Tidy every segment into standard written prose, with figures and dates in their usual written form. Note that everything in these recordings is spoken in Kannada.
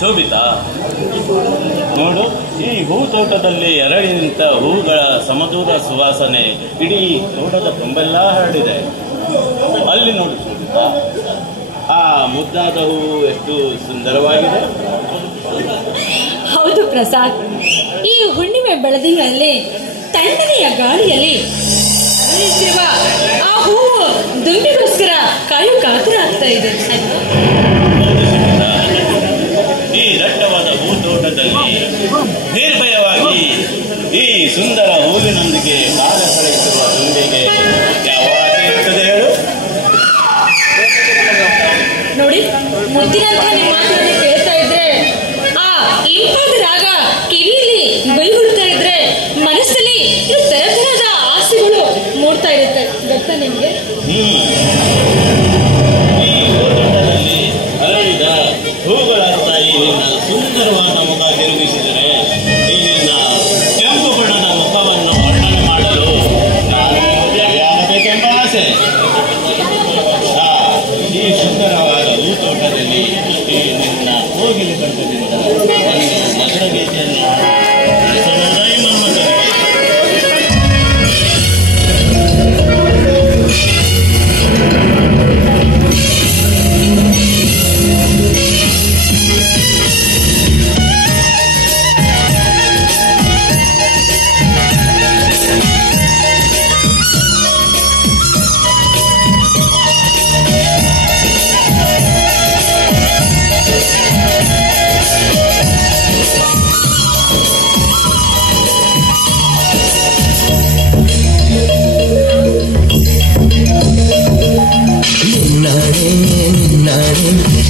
ಶೋಭಿತಾ, ನೋಡು, ಈ ಹೂ ತೋಟದಲ್ಲಿ ಎರಡಿ ನಿಂತ ಹೂಗಳ ಸಮದೂರ ಸುವಾಸನೆ ಇಡೀ ತೋಟದ ತುಂಬೆಲ್ಲ ಹರಡಿದೆ. ಅಲ್ಲಿ ನೋಡು ಶೋಭಿತಾ, ಆ ಮುದ್ದಾದ ಹೂವು ಎಷ್ಟು ಸುಂದರವಾಗಿದೆ. ಹೌದು ಪ್ರಸಾದ್, ಈ ಹುಣ್ಣಿಮೆ ಬೆಳದಿಂಗಳಲ್ಲಿ ತಣ್ಣನೆಯ ಗಾಳಿಯಲ್ಲಿ ಅರಳಿಸಿರುವ ಆ ಹೂವು ದುಂಬಿಗೋಸ್ಕರ ಕಾಯು ಕಾತರ ಆಗ್ತಾ ಇದೆ. ಈ ದಟ್ಟವಾದ ಹೂತೋಟದಲ್ಲಿ ನಿರ್ಭಯವಾಗಿ ಈ ಸುಂದರ ಹೂವಿನೊಂದಿಗೆ ಕಾಲ ಕಳೆಯುತ್ತಿರುವ ದುಂಬಿಗೆ ಯಾವ ಆಸೆ ಇರುತ್ತದೆ ಹೇಳು? ನೋಡಿ, ಮುದ್ದಿನಂತ ನಿಮ್ಮ ಮಾತುಗಳನ್ನು ಕೇಳ್ತಾ ಇದ್ರೆ, ಆ ಇಂಪಾದ ರಾಗ ಕಿವಿಯಲ್ಲಿ ಬೈಗುಡ್ತಾ ಇದ್ರೆ ಮನಸ್ಸಲ್ಲಿ ತರತರದ ಆಸೆಗಳು ಮೂಡ್ತಾ ಇರುತ್ತೆ. ಗೊತ್ತಾ ನಿಮ್ಗೆ? ಈ ಹೂತೋಟದಲ್ಲಿ ಅರಳಿದ ಹೂಗಳತ್ತ ಈ ನಿನ್ನ ಸುಂದರವಾದ ಮುಖ ತಿರುಗಿಸಿದರೆ ಈ ನಿನ್ನ ಕೆಂಪು ಬಣ್ಣದ ಮುಖವನ್ನು ವರ್ಣನೆ ಮಾಡಲು ನಾನು ಆಗಬೇಕೆಂಬ ಆಸೆ. ಈ ಸುಂದರವಾದ ಹೂತೋಟದಲ್ಲಿ ಈ ನಿನ್ನ ಕೋಗಿಲು ಕಂಠದಿಂದ ಒಂದು ಮಧುರ ಗೀತೆಯನ್ನು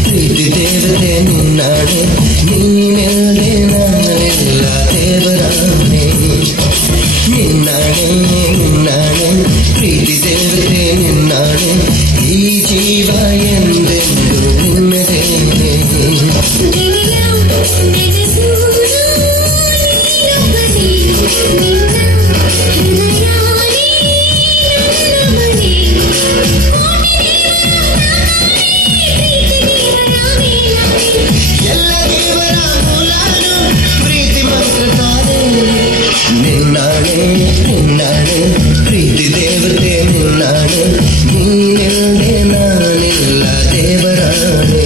ಪ್ರೀತಿ ದೇವತೆ ನಿನ್ನಾಡೆ, ನೀನೆಲ್ಲದೆ ನಾನೆಲ್ಲ ದೇವರಾಣೆ. ನಿನ್ನಾಡೆ ನಿನ್ನಾಡೆ ಪ್ರೀತಿ ದೇವತೆ ನಿನ್ನಾಡೆ, ಈ ಜೀವ ಎಂದೆಂದು ನಿನ್ನದೇ. ನಿನ್ನಾಡೆ ಪ್ರೀತಿ ದೇವತೆ ನಿನ್ನಾಡೆ, ನೀನೆಲ್ಲದೆ ನಾನೆಲ್ಲ ದೇವರಾಣೆ.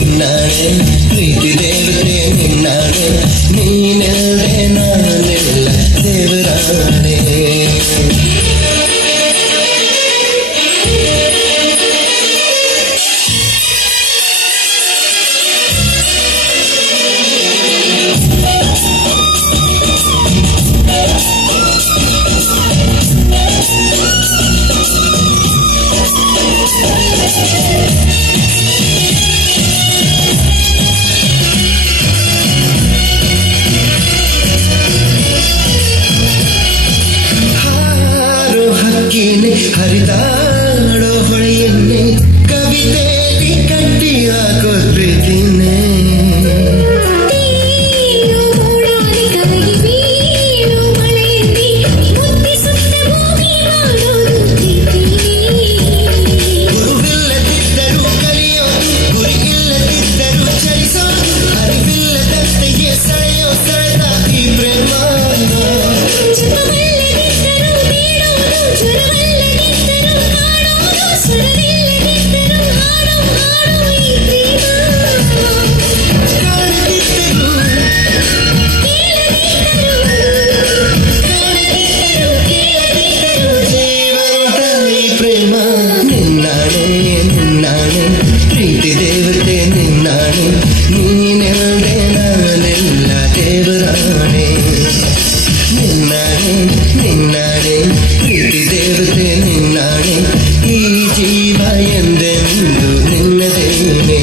ನಿನ್ನಾಡೆ ಪ್ರೀತಿ ದೇವತೆ ನಿನ್ನಾಡೆ, ನೀನೆಲ್ಲದೆ ನಾನೆಲ್ಲ ದೇವರಾಣೆ. ಹರಿದಾಡೋ ಹೊಳೆಯನ್ನೇ ಕವಿತೆಯಲ್ಲಿ ಕಟ್ಟಿ ಹಾಕೋ ಪ್ರೀತಿನೇ. ಗುರುವಿಲ್ಲದಿದ್ದರೂ ಕಲಿಯೋ, ಗುರಿ ಇಲ್ಲದಿದ್ದರೂ ಚಲಿಸೋ, ಅರಿವಿಲ್ಲದಂತೆಯೇ ಸೆಳೆಯೋ ಸೆಳೆದ ಈ ಪ್ರೇಮ. ನಾನೇ ಪ್ರೀತಿ ದೇವತೆ ನಿನ್ನಾಣೆ ಈ ಜೀವ ಎಂದೆಂದು ನಿನ್ನದೇನೆ